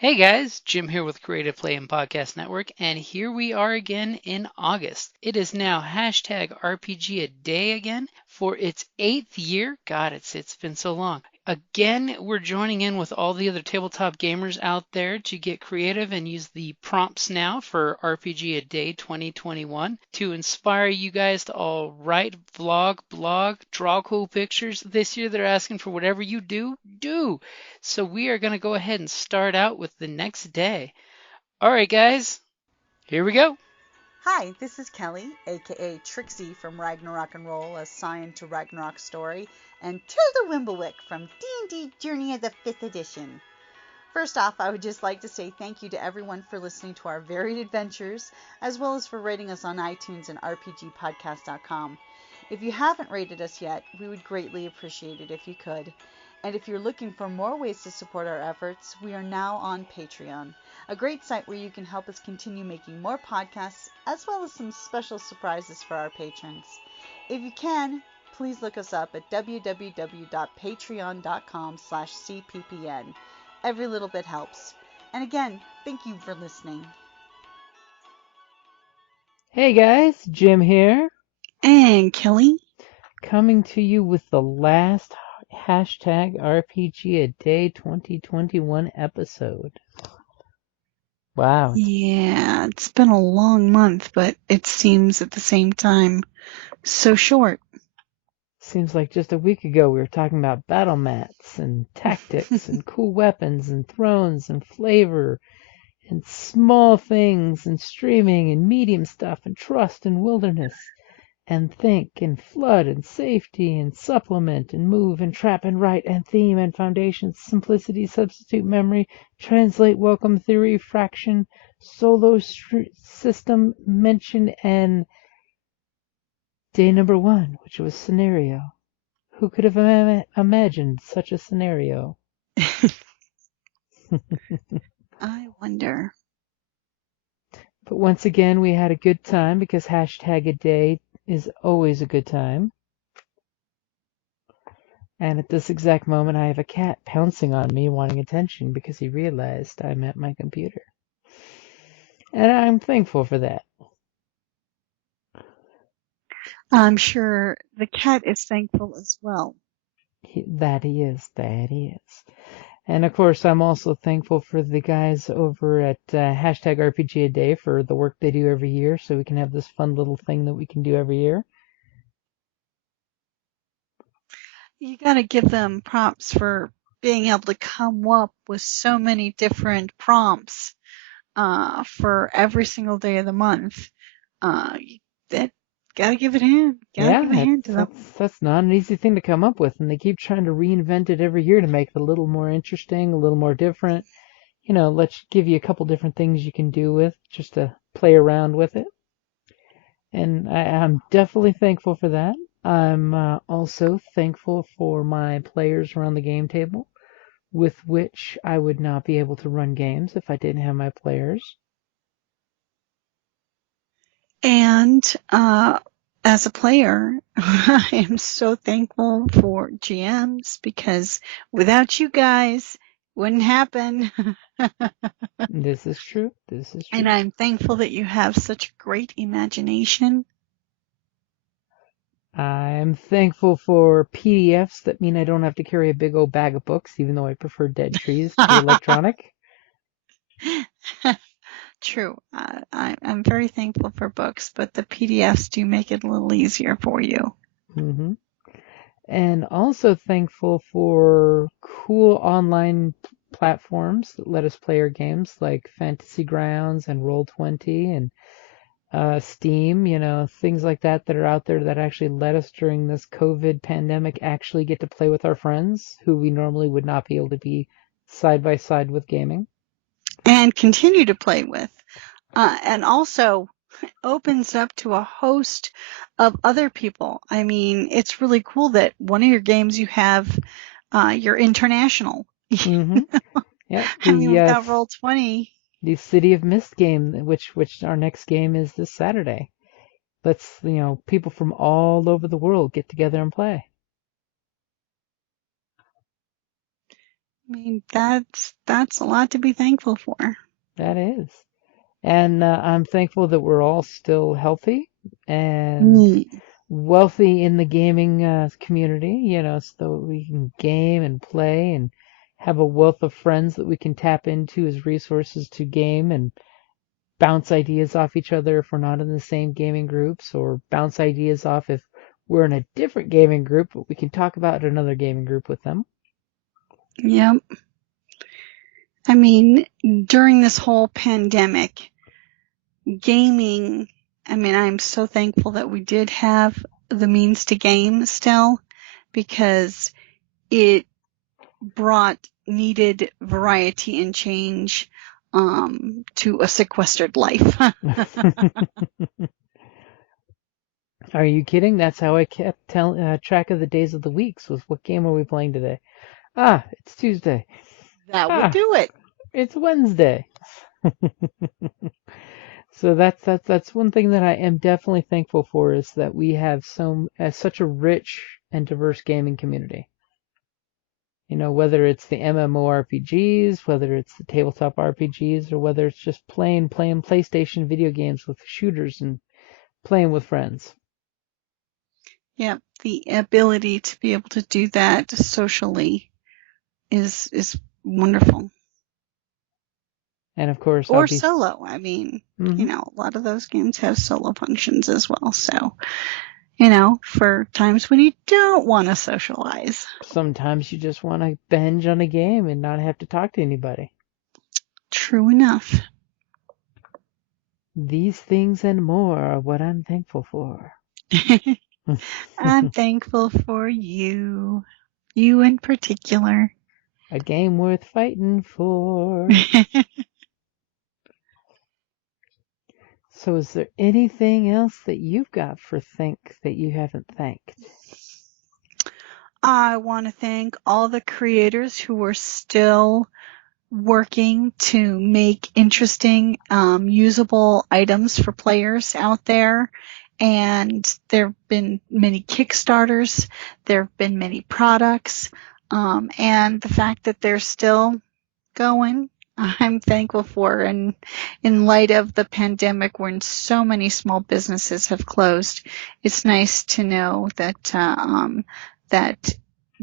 Hey guys, Jim here with Creative Play and Podcast Network, and here we are again in August. It is now hashtag RPGaDay again for its 8th year. God, it's been so long. Again, we're joining in with all the other tabletop gamers out there to get creative and use the prompts now for RPGaDay 2021 to inspire you guys to all write, vlog, blog, draw cool pictures. This year they're asking for whatever you do. So we are going to go ahead and start out with the next day. All right, guys, here we go. Hi, this is Kelly, aka Trixie from Ragnarok and Roll, assigned to Ragnarok Story, and Tilda Wimblewick from D&D Journey of the 5th Edition. First off, I would just like to say thank you to everyone for listening to our varied adventures, as well as for rating us on iTunes and RPGpodcast.com. If you haven't rated us yet, we would greatly appreciate it if you could. And if you're looking for more ways to support our efforts, we are now on Patreon, a great site where you can help us continue making more podcasts, as well as some special surprises for our patrons. If you can, please look us up at www.patreon.com/cppn. Every little bit helps. And again, thank you for listening. Hey guys, Jim here, And Kelly. coming to you with the last hashtag RPGaDay 2021 episode. Wow. Yeah, it's been a long month, but it seems at the same time so short. Seems like just a week ago we were talking about battle mats and tactics and cool weapons and thrones and flavor and small things and streaming and medium stuff and trust and wilderness and think and flood and safety and supplement and move and trap and write and theme and foundation, simplicity, substitute memory, translate, welcome, theory, fraction, solo system, mention, and day number 1, which was scenario. Who could have imagined such a scenario? I wonder. But once again, we had a good time because #aday is always a good time. And at this exact moment, I have a cat pouncing on me, wanting attention because he realized I'm at my computer. And I'm thankful for that. I'm sure the cat is thankful as well. That he is. And of course, I'm also thankful for the guys over at #RPGaDay for the work they do every year so we can have this fun little thing that we can do every year. You got to give them prompts for being able to come up with so many different prompts for every single day of the month. That gotta give it a hand. Gotta give a hand to them. That's not an easy thing to come up with, and they keep trying to reinvent it every year to make it a little more interesting, a little more different. You know, let's give you a couple different things you can do with just to play around with it. And I'm definitely thankful for that. I'm also thankful for my players around the game table, with which I would not be able to run games if I didn't have my players. And as a player, I am so thankful for GMs because without you guys, wouldn't happen. This is true. And I'm thankful that you have such great imagination. I'm thankful for PDFs that mean I don't have to carry a big old bag of books, even though I prefer dead trees to electronic. True. I'm very thankful for books, but the PDFs do make it a little easier for you. Mm-hmm. And also thankful for cool online platforms that let us play our games like Fantasy Grounds and Roll20 and Steam, you know, things like that that are out there that actually let us during this COVID pandemic actually get to play with our friends who we normally would not be able to be side by side with gaming. And continue to play with. And also opens up to a host of other people. I mean, it's really cool that one of your games you have, you're international. Mm-hmm. Yep. I mean, without Roll20. The City of Mist game, which our next game is this Saturday. Let's, you know, people from all over the world get together and play. I mean, that's a lot to be thankful for. That is. And I'm thankful that we're all still healthy and wealthy in the gaming community, so that we can game and play and have a wealth of friends that we can tap into as resources to game and bounce ideas off each other if we're not in the same gaming groups, or bounce ideas off if we're in a different gaming group, but we can talk about another gaming group with them. Yep. I mean, during this whole pandemic, gaming, I mean, I'm so thankful that we did have the means to game still, because it brought needed variety and change to a sequestered life. Are you kidding? That's how I kept track of the days of the weeks, was what game are we playing today? Ah, it's Tuesday. That would do it. It's Wednesday. So that's one thing that I am definitely thankful for, is that we have such a rich and diverse gaming community. Whether it's the MMORPGs, whether it's the tabletop RPGs, or whether it's just playing PlayStation video games with shooters and playing with friends. Yeah, the ability to be able to do that socially is wonderful. And of course, or solo. I mean, mm-hmm. A lot of those games have solo functions as well. So, for times when you don't want to socialize. Sometimes you just want to binge on a game and not have to talk to anybody. True enough. These things and more are what I'm thankful for. I'm thankful for you. You in particular. A game worth fighting for. So is there anything else that you've got for think that you haven't thanked? I want to thank all the creators who are still working to make interesting, usable items for players out there. And there have been many Kickstarters, there have been many products, and the fact that they're still going, I'm thankful for. And in light of the pandemic, when so many small businesses have closed, it's nice to know that that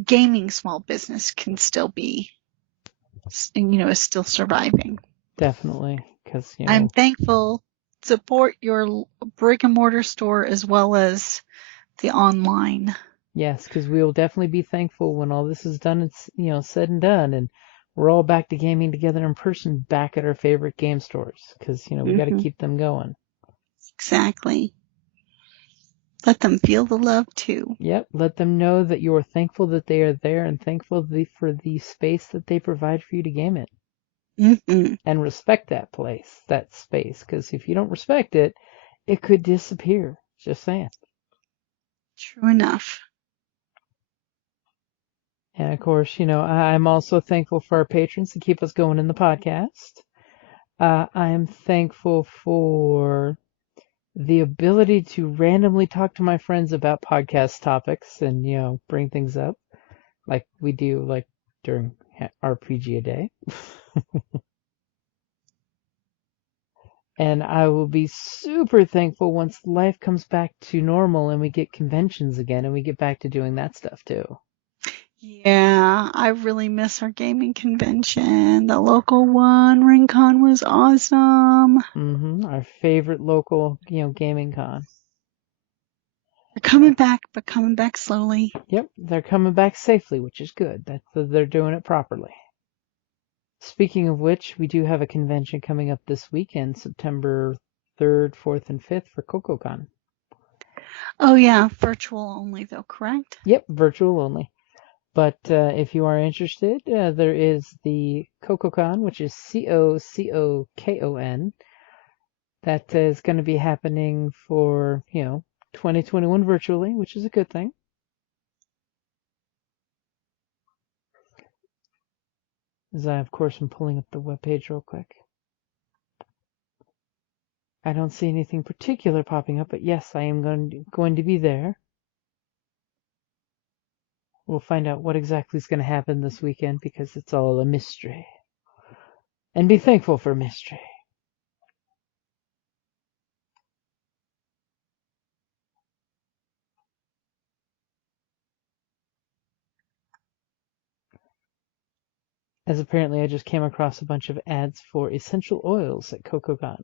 gaming small business can still be, is still surviving. Definitely, because I'm thankful. Support your brick and mortar store as well as the online. Yes, because we will definitely be thankful when all this is done. It's said and done, and we're all back to gaming together in person, back at our favorite game stores. Because we got to keep them going. Exactly. Let them feel the love too. Yep, let them know that you are thankful that they are there, and thankful for the space that they provide for you to game it. Mm-hmm. And respect that space, because if you don't respect it, it could disappear. Just saying. True enough. And of course, I'm also thankful for our patrons to keep us going in the podcast. I am thankful for the ability to randomly talk to my friends about podcast topics and, bring things up like we do, like during RPGaDay. And I will be super thankful once life comes back to normal and we get conventions again and we get back to doing that stuff too. Yeah, I really miss our gaming convention. The local one, RingCon, was awesome. Mm-hmm. Our favorite local, gaming con. They're coming back, but coming back slowly. Yep, they're coming back safely, which is good. They're doing it properly. Speaking of which, we do have a convention coming up this weekend, September 3rd, 4th, and 5th for CocoCon. Oh yeah, virtual only though, correct? Yep, virtual only. But if you are interested, there is the CocoCon, which is COCOKON. That is going to be happening for, 2021 virtually, which is a good thing. As I, of course, am pulling up the webpage real quick. I don't see anything particular popping up, but yes, I am going to be there. We'll find out what exactly is going to happen this weekend because it's all a mystery. And be thankful for mystery. As apparently I just came across a bunch of ads for essential oils at CocoCon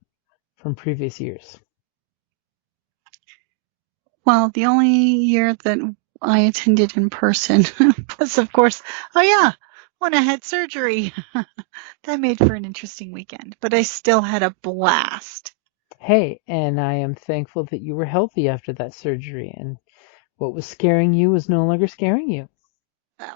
from previous years. Well, the only year that I attended in person was, of course, when I had surgery. That made for an interesting weekend, but I still had a blast. Hey, and I am thankful that you were healthy after that surgery, and what was scaring you was no longer scaring you. Oh, well.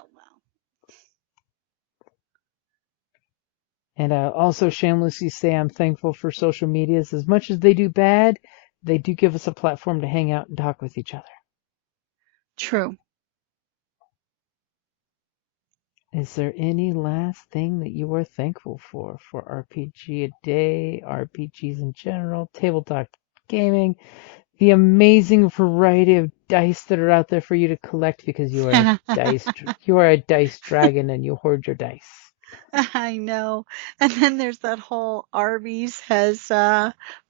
And I'll also shamelessly say I'm thankful for social medias. As much as they do bad, they do give us a platform to hang out and talk with each other. True. Is there any last thing that you are thankful for RPGaDay, RPGs in general, tabletop gaming, the amazing variety of dice that are out there for you to collect because you are a dice dragon and you hoard your dice. I know. And then there's that whole Arby's has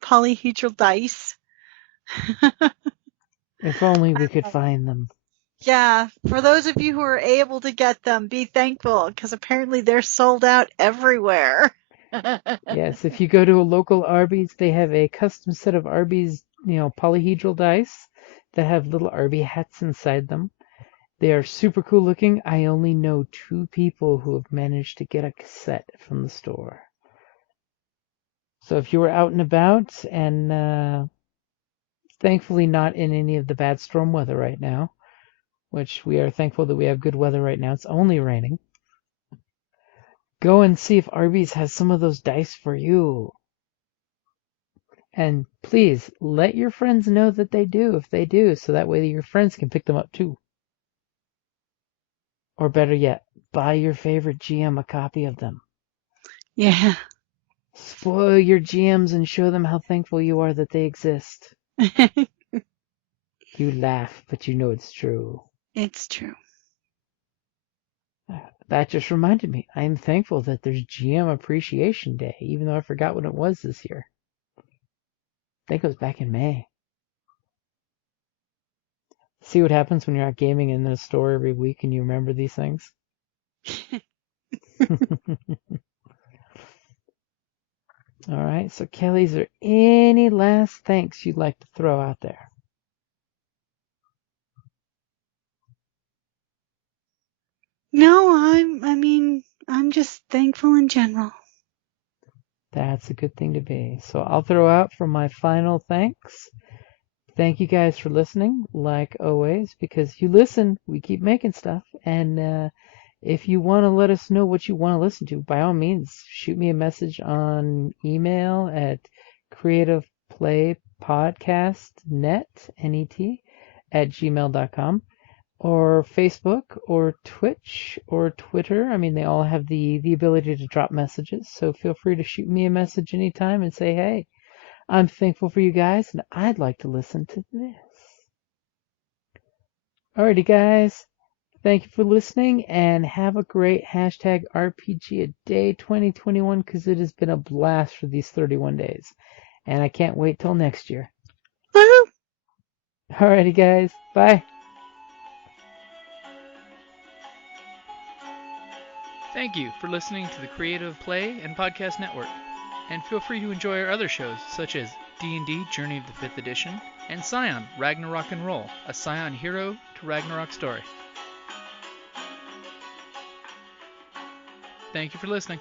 polyhedral dice. If only we could find them. Yeah, for those of you who are able to get them, be thankful because apparently they're sold out everywhere. Yes, if you go to a local Arby's, they have a custom set of Arby's, polyhedral dice that have little Arby hats inside them. They are super cool looking. I only know 2 people who have managed to get a set from the store. So if you were out and about and thankfully not in any of the bad storm weather right now, which we are thankful that we have good weather right now. It's only raining. Go and see if Arby's has some of those dice for you. And please let your friends know that they do, if they do, so that way your friends can pick them up too. Or better yet, buy your favorite GM a copy of them. Yeah. Spoil your GMs and show them how thankful you are that they exist. You laugh, but you know it's true. It's true. That just reminded me. I am thankful that there's GM Appreciation Day, even though I forgot what it was this year. I think it was back in May. See what happens when you're out gaming in the store every week and you remember these things? All right, so Kelly, is there any last thanks you'd like to throw out there? No, I'm just thankful in general. That's a good thing to be. So I'll throw out for my final thanks. Thank you guys for listening, like always, because you listen, we keep making stuff. And if you want to let us know what you want to listen to, by all means, shoot me a message on email at creativeplaypodcastnet@gmail.com, or Facebook or Twitch or Twitter. I mean, they all have the ability to drop messages, so feel free to shoot me a message anytime and say, hey, I'm thankful for you guys, and I'd like to listen to this. Alrighty, guys. Thank you for listening, and have a great hashtag RPGaDay2021, because it has been a blast for these 31 days. And I can't wait till next year. Woo! Alrighty, guys. Bye. Thank you for listening to the Creative Play and Podcast Network. And feel free to enjoy our other shows, such as D&D Journey of the 5th Edition and Scion Ragnarok and Roll, a Scion hero to Ragnarok story. Thank you for listening.